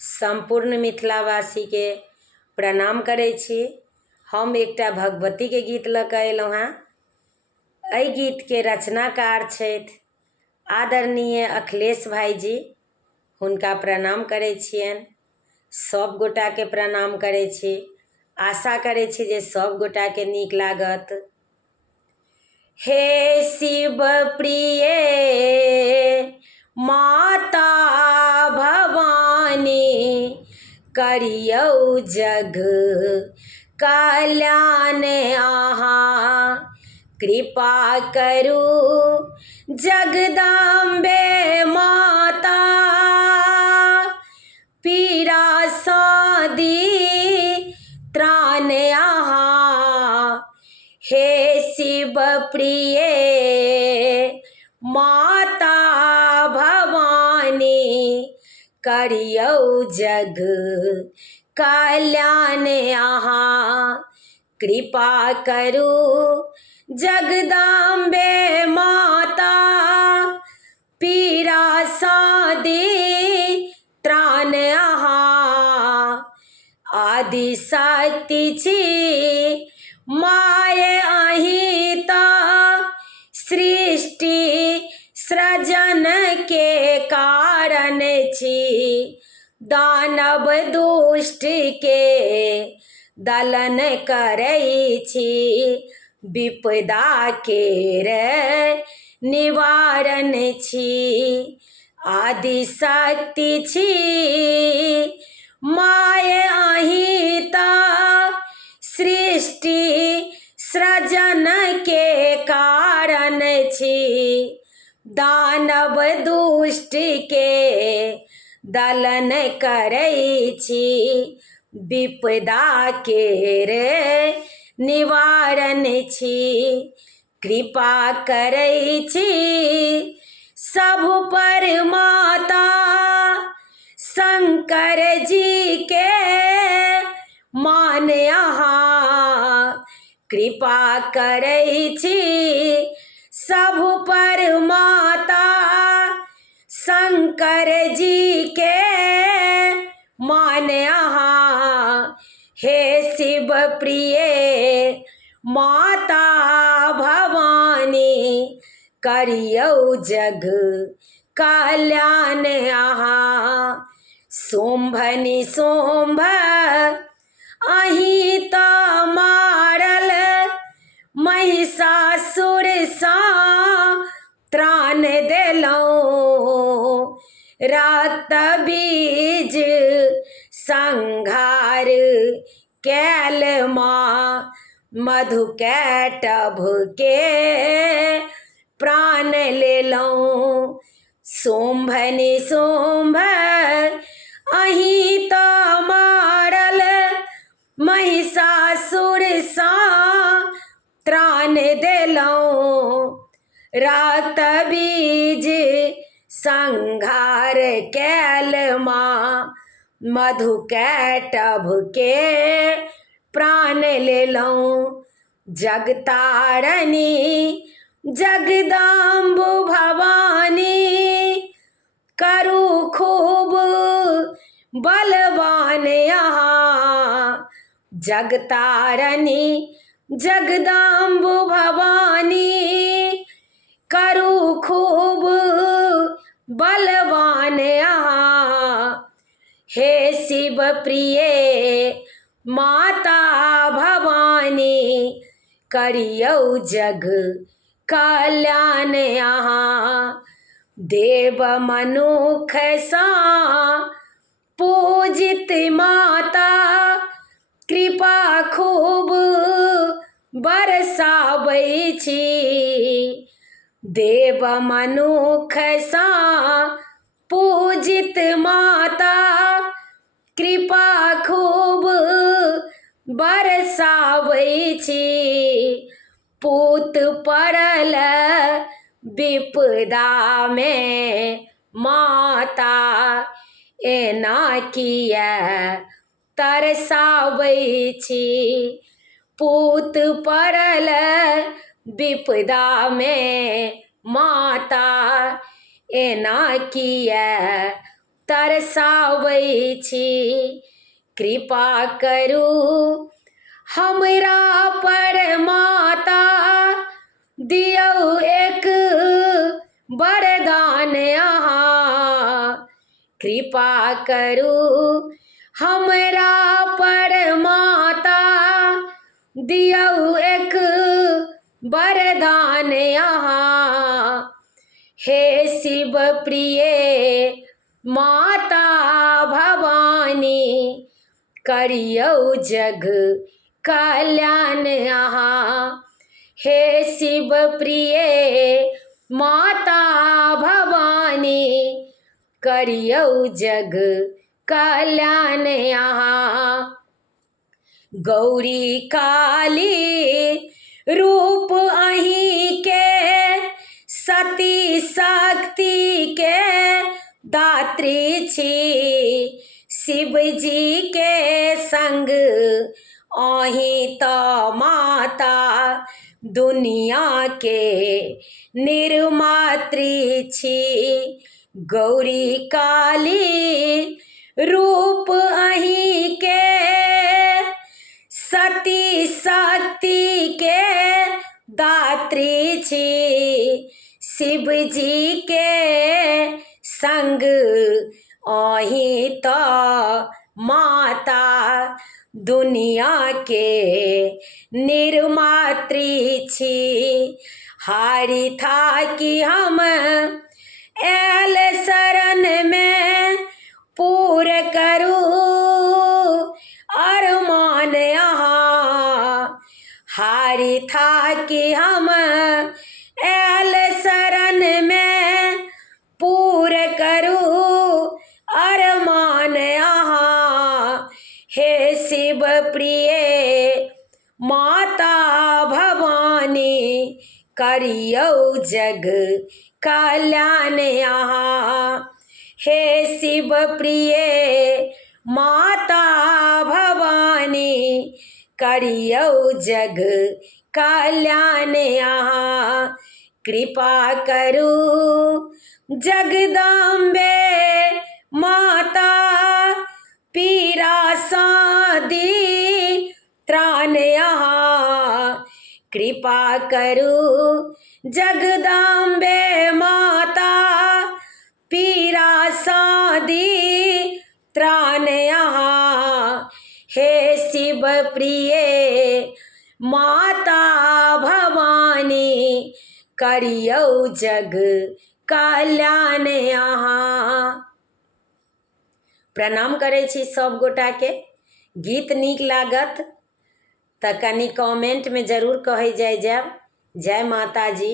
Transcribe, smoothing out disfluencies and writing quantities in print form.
संपूर्ण मिथिलावासी के प्रणाम करै छी। हम एकटा भगवती के गीत लऽ कऽ अयलहुँ हेँ। एहि गीत के रचनाकार छथि आदरणीय अखिलेश भाईजी। हुनका प्रणाम करै छियनि। सब गोटा के प्रणाम करै छी। आशा करै छी जे सब गोटा के नीक लागत। हे शिव प्रिय माता भवानी, करियौ जग कल्याण अहाँ। कृपा करू जगदम्बे माता, पीड़ा सादी त्राण अहाँ। हे शिव प्रिय माता भवानी, करियौ जग कल्याण अहाँ। कृपा करू जगदम्बे माता, पीड़ा सादी त्राण अहाँ। आदि शक्ति छी माय अहीं तऽ, सृष्टि सृजन के कारण छी। दानव दुष्ट के दलन करै छी, विपदा केर निवारण छी। आदि शक्ति छी माय अहीं तऽ, सृष्टि सृजन के कारण छी। दानव दुष्ट के दलन करै छी, विपदा केर निवारण छी। कृपा करै छी सब पर माता, शंकर जी के मान अहाँ। कृपा करै छी सब पर माता, शंकर जी के मान अहाँ। हे शिव प्रिय माता भवानी, करियौ जग कल्याण अहाँ। शुंभ निशुंभ अहीं तऽ मारल, महिषासुर सँ त्राण देलौं। रक्त बीज संहार कैल माँ, मधुकैटभ के प्राण लेलौं। शुंभ निशुंभ अहीं तऽ मारल, महिषासुर सँ त्राण देलौं। रक्त बीज संहार कैल माँ, मधुकैटभ के प्राण लेलौं। जगतारनी जगदम्ब भवानी, करू खूब बलवान अहाँ। जगतारनी जगदम्ब भवानी, करू खूब बलवान अहाँ। हे शिव प्रिय माता भवानी, करियौ जग कल्याण अहाँ। देव मनुख सँ पूजित माता, कृपा खूब बरसाबै छी। देव मनुख सँ पूजित माता, कृपा खूब बरसाबै छी। पूत पड़ल विपदा में माता, एना किया तरसाबै छी। पूत पड़ल विपदा में माता, एना किया तरसाबै छी। कृपा करू हमरा पर माता, दियौ एक वरदान अहाँ। कृपा करू हमरा पर माता, दियौ एक वरदान अहाँ। हे शिव प्रिय माता भवानी, करियौ जग कल्याण अहाँ। हे शिव प्रिय माता भवानी, करियौ जग कल्याण अहाँ। गौरी काली रूप अहीं के, सती शक्ति के दात्री छी। शिव जी के संग अहीं तो माता, दुनिया के निर्मात्री छी। गौरी काली रूप अहीं के, सती शक्ति के दात्री छी। शिव जी के संग अहीं तो माता, दुनिया के निर्मात्री छी। हारी था कि हम एल शरण में, पूर करू अरमान अहाँ। हारी था कि हम एल शरण में, पूर करू अरमान अहाँ। हे शिव प्रिय माता भवानी, करियौ जग कल्याण अहाँ। हे शिव प्रिय माता भवानी, करियौ जग कल्याण अहाँ। कृपा करू जगदम्बे माता, पीरा सादी त्राण अहाँ। कृपा करू जगदम्बे माता, पीरा सादी त्राण अहाँ। हे शिव प्रिय माता भवानी, करियौ जग कल्याण अहाँ। प्रणाम करै छी सब गोटा के। गीत नीक लागत तऽ कनि कमेंट में जरूर कहे जाय। जय माता जी।